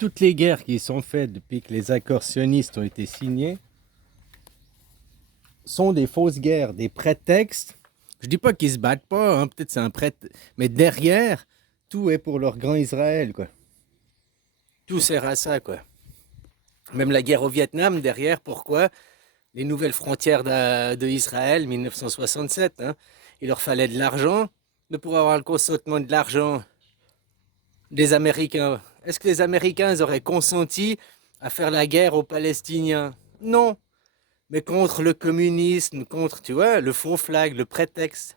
toutes les guerres qui sont faites depuis que les accords sionistes ont été signés sont des fausses guerres, des prétextes. Je dis pas qu'ils se battent pas, hein, peut-être c'est un prétexte, mais derrière, tout est pour leur grand Israël, quoi. Tout sert à ça, quoi. Même la guerre au Vietnam, derrière, pourquoi? Les nouvelles frontières d'Israël, 1967, hein. Il leur fallait de l'argent, mais pour avoir le consentement de l'argent des Américains, est-ce que les Américains auraient consenti à faire la guerre aux Palestiniens? Non, mais contre le communisme, contre, tu vois, le faux flag, le prétexte.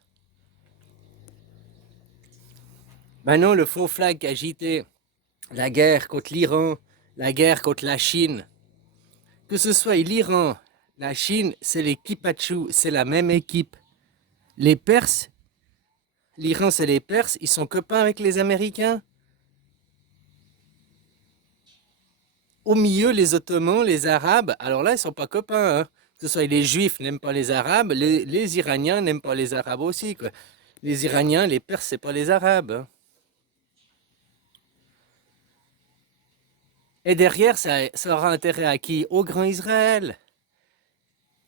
Maintenant, le faux flag agité, la guerre contre l'Iran, la guerre contre la Chine, que ce soit l'Iran, la Chine, c'est les Kipachou, c'est la même équipe. Les Perses, l'Iran, c'est les Perses, ils sont copains avec les Américains. Au milieu, les Ottomans, les Arabes, alors là, ils sont pas copains, hein. Que ce soit les Juifs n'aiment pas les Arabes, les Iraniens n'aiment pas les Arabes aussi, quoi. Les Iraniens, les Perses, c'est pas les Arabes, hein. Et derrière, ça aura intérêt à qui? Au Grand Israël.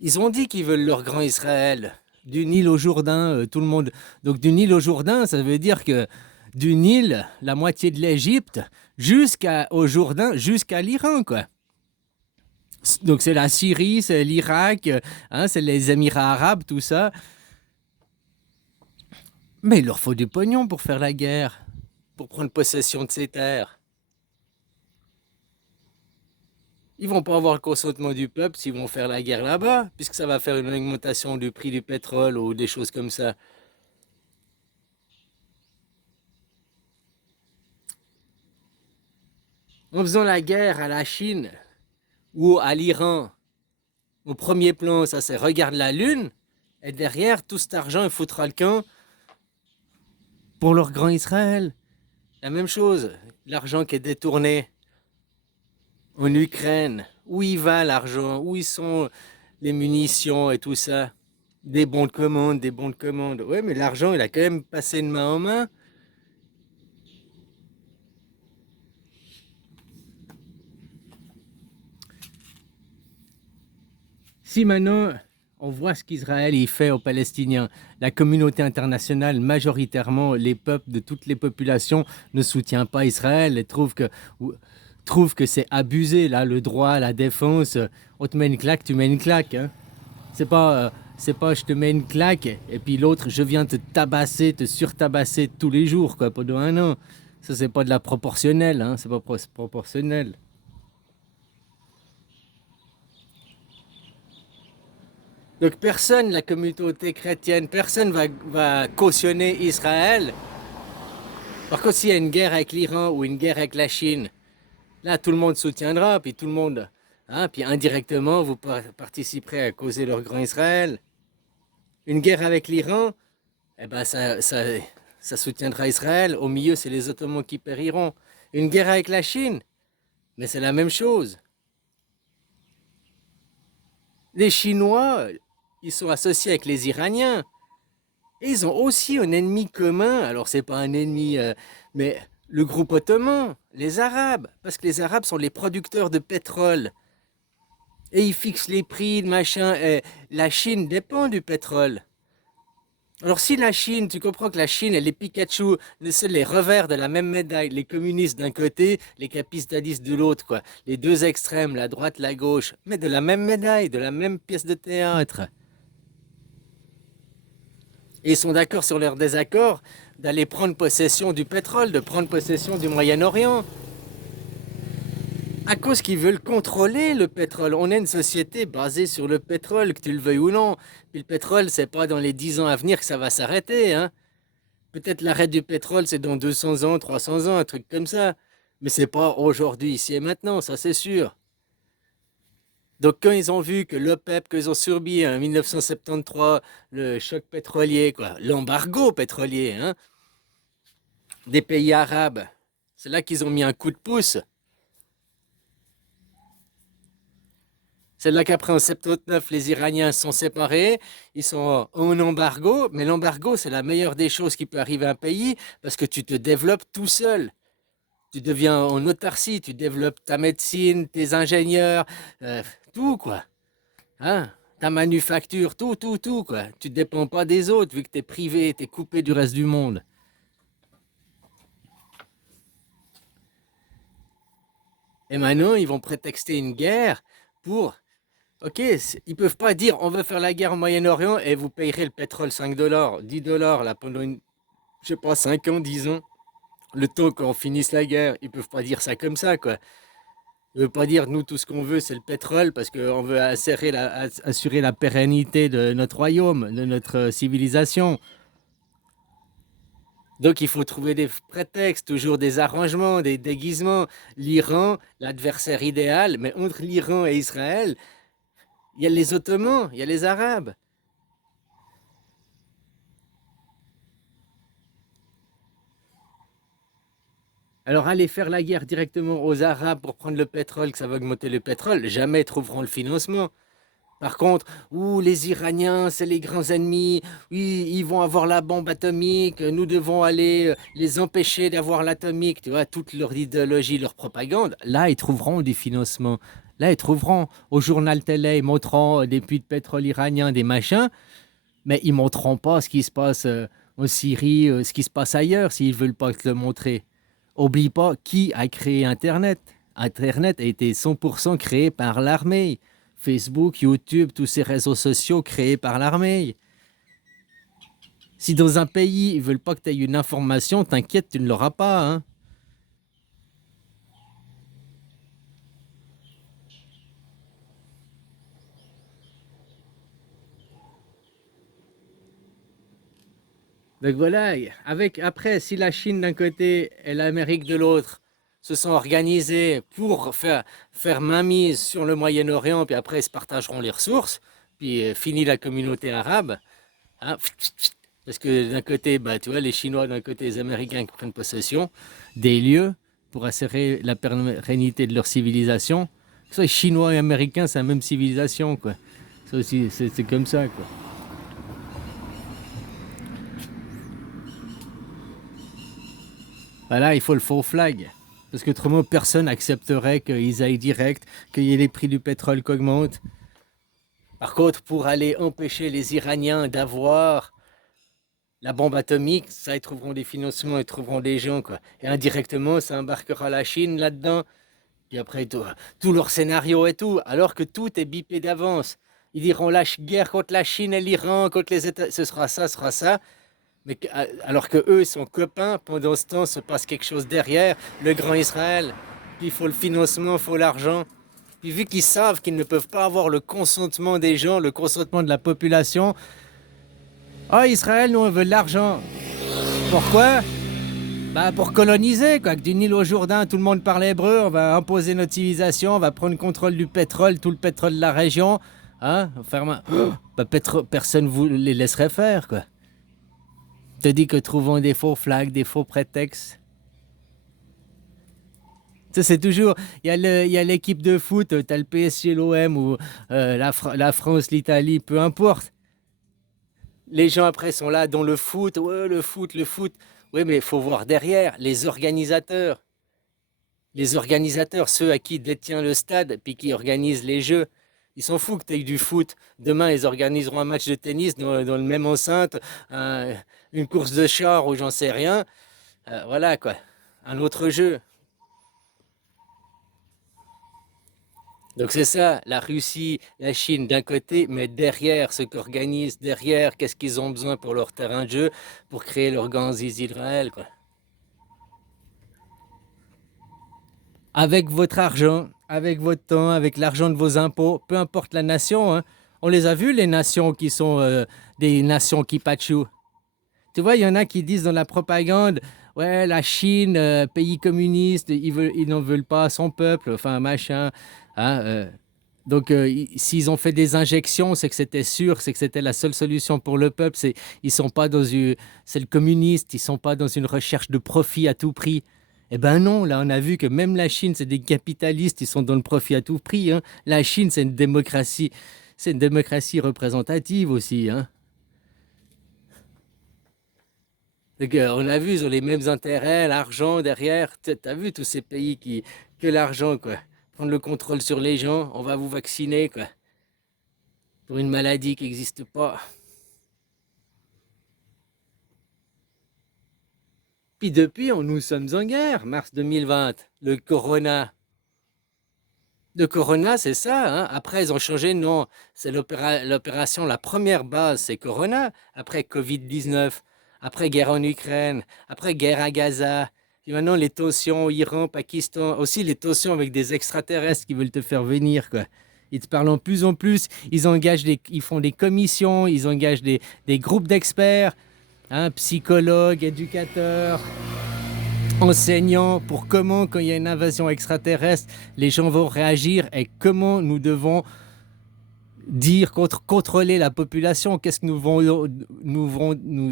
Ils ont dit qu'ils veulent leur Grand Israël. Du Nil au Jourdain, tout le monde. Donc du Nil au Jourdain, ça veut dire que du Nil, la moitié de l'Égypte, jusqu'au Jourdain, jusqu'à l'Iran, quoi. Donc c'est la Syrie, c'est l'Irak, hein, c'est les Émirats arabes, tout ça. Mais il leur faut du pognon pour faire la guerre, pour prendre possession de ces terres. Ils vont pas avoir le consentement du peuple s'ils vont faire la guerre là-bas, puisque ça va faire une augmentation du prix du pétrole ou des choses comme ça. En faisant la guerre à la Chine ou à l'Iran, au premier plan, ça c'est regarde la Lune, et derrière, tout cet argent, il foutra le camp pour leur grand Israël. La même chose, l'argent qui est détourné en Ukraine, où il va l'argent, où ils sont les munitions et tout ça. Des bons de commande, des bons de commande. Ouais, mais l'argent, il a quand même passé de main en main. Si maintenant on voit ce qu'Israël y fait aux Palestiniens, la communauté internationale, majoritairement les peuples de toutes les populations, ne soutient pas Israël et trouve que c'est abusé, là, le droit à la défense. On te met une claque, tu mets une claque, hein. C'est pas je te mets une claque et puis l'autre je viens te tabasser, te surtabasser tous les jours, quoi, pendant un an. Ça c'est pas de la proportionnelle, hein, c'est pas proportionnel. Donc personne, la communauté chrétienne, personne va cautionner Israël. Par contre, s'il y a une guerre avec l'Iran ou une guerre avec la Chine, là tout le monde soutiendra, puis tout le monde, hein, puis indirectement vous participerez à causer leur grand Israël. Une guerre avec l'Iran, eh ben ça soutiendra Israël. Au milieu, c'est les Ottomans qui périront. Une guerre avec la Chine, mais c'est la même chose. Les Chinois, ils sont associés avec les Iraniens. Et ils ont aussi un ennemi commun. Alors, c'est pas un ennemi, mais le groupe ottoman, les Arabes. Parce que les Arabes sont les producteurs de pétrole. Et ils fixent les prix, machin. Et la Chine dépend du pétrole. Alors si la Chine, tu comprends que la Chine et les Pikachu, c'est les revers de la même médaille, les communistes d'un côté, les capitalistes de l'autre, quoi. Les deux extrêmes, la droite, la gauche, mais de la même médaille, de la même pièce de théâtre. Et ils sont d'accord sur leur désaccord d'aller prendre possession du pétrole, de prendre possession du Moyen-Orient. À cause qu'ils veulent contrôler le pétrole. On est une société basée sur le pétrole, que tu le veuilles ou non. Puis le pétrole, c'est pas dans les 10 ans à venir que ça va s'arrêter, hein. Peut-être l'arrêt du pétrole, c'est dans 200 ans, 300 ans, un truc comme ça. Mais c'est pas aujourd'hui, ici et maintenant, ça c'est sûr. Donc quand ils ont vu que l'OPEP, qu'ils ont subi en 1973, le choc pétrolier, quoi, l'embargo pétrolier, hein, des pays arabes, c'est là qu'ils ont mis un coup de pouce. C'est là qu'après, en 79, les Iraniens se sont séparés, ils sont en embargo, mais l'embargo, c'est la meilleure des choses qui peut arriver à un pays, parce que tu te développes tout seul. Tu deviens en autarcie, tu développes ta médecine, tes ingénieurs, tout quoi. Hein? Ta manufacture, tout quoi. Tu ne dépends pas des autres vu que tu es privé, tu es coupé du reste du monde. Et maintenant, ils vont prétexter une guerre pour... Ok, ils peuvent pas dire on veut faire la guerre au Moyen-Orient et vous payerez le pétrole 5 dollars, 10 dollars là pendant je sais pas, 5 ans, 10 ans. Le temps qu'on finisse la guerre, ils peuvent pas dire ça comme ça quoi. Ils veulent pas dire nous tout ce qu'on veut c'est le pétrole parce qu'on veut assurer la pérennité de notre royaume, de notre civilisation. Donc il faut trouver des prétextes, toujours des arrangements, des déguisements. L'Iran, l'adversaire idéal, mais entre l'Iran et Israël, il y a les Ottomans, il y a les Arabes. Alors aller faire la guerre directement aux Arabes pour prendre le pétrole, que ça va augmenter le pétrole, jamais ils trouveront le financement. Par contre, les Iraniens, c'est les grands ennemis, oui, ils vont avoir la bombe atomique, nous devons aller les empêcher d'avoir l'atomique, tu vois, toute leur idéologie, leur propagande, là, ils trouveront du financement. Là, ils trouveront au journal télé, ils montreront des puits de pétrole iraniens, des machins, mais ils ne montreront pas ce qui se passe en Syrie, ce qui se passe ailleurs, s'ils ne veulent pas te le montrer. Oublie pas qui a créé Internet. Internet a été 100% créé par l'armée. Facebook, YouTube, tous ces réseaux sociaux créés par l'armée. Si dans un pays, ils veulent pas que tu aies une information, t'inquiète, tu ne l'auras pas. Hein. Donc voilà, après, si la Chine d'un côté et l'Amérique de l'autre se sont organisés pour faire mainmise sur le Moyen-Orient, puis après ils se partageront les ressources, puis fini la communauté arabe, hein, parce que d'un côté, bah, tu vois, les Chinois, d'un côté, les Américains qui prennent possession des lieux pour assurer la pérennité de leur civilisation. Que ce soit Chinois et Américains, c'est la même civilisation, quoi. Ça aussi, c'est comme ça, quoi. Voilà, il faut le faux flag. Parce qu'autrement, personne n'accepterait qu'ils aillent direct, qu'il y ait les prix du pétrole qui augmentent. Par contre, pour aller empêcher les Iraniens d'avoir la bombe atomique, ça, ils trouveront des financements, ils trouveront des gens, quoi. Et indirectement, ça embarquera la Chine là-dedans. Et après, tout leur scénario et tout, alors que tout est bipé d'avance. Ils diront la guerre contre la Chine et l'Iran, contre les États, ce sera ça, ce sera ça. Mais alors que eux sont copains, pendant ce temps se passe quelque chose derrière, le grand Israël. Puis il faut le financement, il faut l'argent. Puis vu qu'ils savent qu'ils ne peuvent pas avoir le consentement des gens, le consentement de la population, Israël, nous on veut de l'argent. Pourquoi? Bah pour coloniser, quoi. Que du Nil au Jourdain, tout le monde parle hébreu, on va imposer notre civilisation, on va prendre le contrôle du pétrole, tout le pétrole de la région. Hein? Personne ne les laisserait faire, quoi. Te dis que trouvons des faux flags, des faux prétextes. Ça, c'est toujours. Il y a l'équipe de foot, tu as le PSG, l'OM ou la France, l'Italie, peu importe. Les gens après sont là dans le foot. Ouais, le foot, le foot. Oui, mais il faut voir derrière les organisateurs. Les organisateurs, ceux à qui détient le stade, puis qui organisent les jeux. Ils s'en foutent que tu aies du foot. Demain, ils organiseront un match de tennis dans le même enceinte, une course de char ou j'en sais rien. Voilà quoi, un autre jeu. Donc c'est ça, la Russie, la Chine d'un côté, mais derrière ce qu'organisent, derrière qu'est-ce qu'ils ont besoin pour leur terrain de jeu, pour créer leur gants Israël quoi. Avec votre argent, avec votre temps, avec l'argent de vos impôts, peu importe la nation. Hein. On les a vus, les nations qui sont des nations qui patchouent. Tu vois, il y en a qui disent dans la propagande, ouais, la Chine, pays communiste, ils n'en veulent pas à son peuple, enfin, machin. Hein, donc, s'ils ont fait des injections, c'est que c'était sûr, c'est que c'était la seule solution pour le peuple. Ils sont pas dans c'est le communiste, ils sont pas dans une recherche de profit à tout prix. Eh ben non, là on a vu que même la Chine, c'est des capitalistes, ils sont dans le profit à tout prix. Hein. La Chine, c'est une démocratie représentative aussi. Hein. Donc, on a vu, ils ont les mêmes intérêts, l'argent derrière. T'as vu tous ces pays qui... Que l'argent, quoi. Prendre le contrôle sur les gens, on va vous vacciner, quoi. Pour une maladie qui n'existe pas. Puis depuis, nous sommes en guerre, mars 2020. Le corona. Le corona, c'est ça, hein. Après, ils ont changé de nom. C'est l'opération, la première base, c'est Corona. Après, Covid-19. Après, guerre en Ukraine. Après, guerre à Gaza. Puis maintenant, les tensions au Iran, Pakistan. Aussi, les tensions avec des extraterrestres qui veulent te faire venir, quoi. Ils te parlent en plus. Ils font des commissions, ils engagent des groupes d'experts, hein, psychologues, éducateurs, enseignants, pour comment, quand il y a une invasion extraterrestre, les gens vont réagir et comment nous devons contrôler la population, qu'est-ce que nous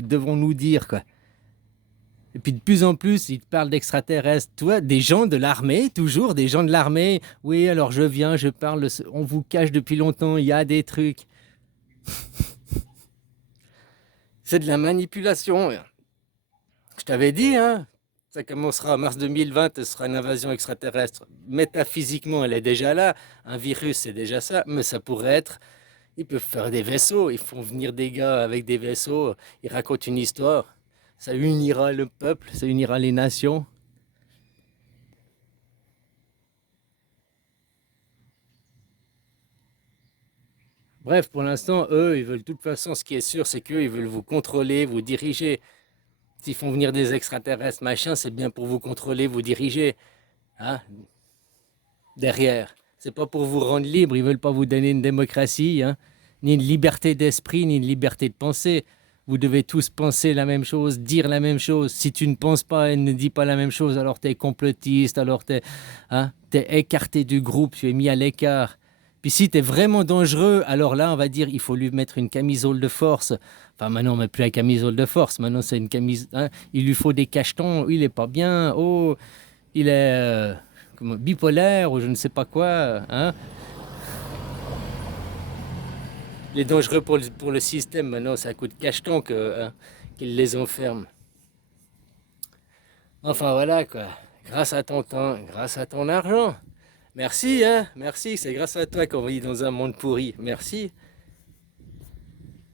devons nous dire, quoi. Et puis de plus en plus, ils te parlent d'extraterrestres. Tu vois, des gens de l'armée, toujours des gens de l'armée. Oui, alors je viens, je parle, on vous cache depuis longtemps, il y a des trucs. C'est de la manipulation. Je t'avais dit, hein, ça commencera en mars 2020, ce sera une invasion extraterrestre. Métaphysiquement, elle est déjà là. Un virus, c'est déjà ça. Mais ça pourrait être... Ils peuvent faire des vaisseaux. Ils font venir des gars avec des vaisseaux. Ils racontent une histoire. Ça unira le peuple, ça unira les nations. Bref, pour l'instant, eux, ils veulent de toute façon, ce qui est sûr, c'est qu'eux, ils veulent vous contrôler, vous diriger. S'ils font venir des extraterrestres, machin, c'est bien pour vous contrôler, vous diriger. Hein, derrière. C'est pas pour vous rendre libre, ils veulent pas vous donner une démocratie, hein, ni une liberté d'esprit, ni une liberté de penser. Vous devez tous penser la même chose, dire la même chose. Si tu ne penses pas et ne dis pas la même chose, alors tu es complotiste, alors tu es, hein, écarté du groupe, tu es mis à l'écart. Puis si tu es vraiment dangereux, alors là, on va dire, il faut lui mettre une camisole de force. Enfin, maintenant, on met plus la camisole de force. Maintenant, c'est une camisole. Hein, il lui faut des cachetons. Il est pas bien. Oh, il est bipolaire ou je ne sais pas quoi. Hein. Il est dangereux pour le système. Maintenant, c'est un coup de cacheton hein, qu'il les enferme. Enfin, voilà, quoi. Grâce à ton temps, grâce à ton argent. Merci, hein. Merci. C'est grâce à toi qu'on vit dans un monde pourri. Merci.